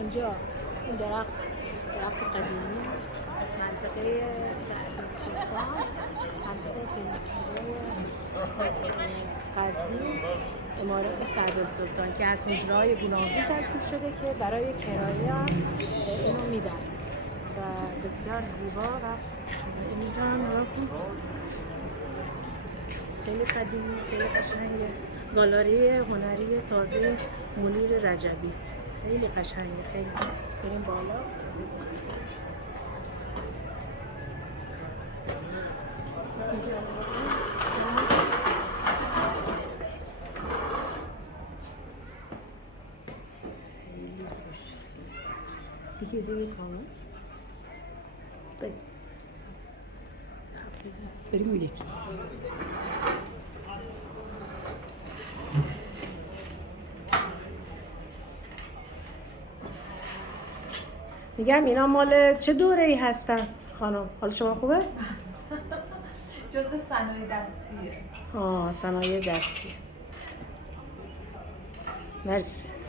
اینجا این درخت قدیمی است. منطقه سعد سلطان، منطقه پنسیلوانیا غزنی، امارات سعد سلطان که از حجره‌های گوناگون تشکیل شده که برای کرایه هم اینو میدن و بسیار زیبا و اینجا هم نگاه کن. خیلی قدیمی، خیلی قشنگه. گالری هنری تازه منیر رجبی، خیلی قشنگه. خیلی بریم بالا. دیگه بریم خانم. بریم اون یکی. میگم اینا مال چه دوره‌ای هستن خانم؟ حال شما خوبه؟ جزو صنایع دستیه. صنایع دستی. مرسی.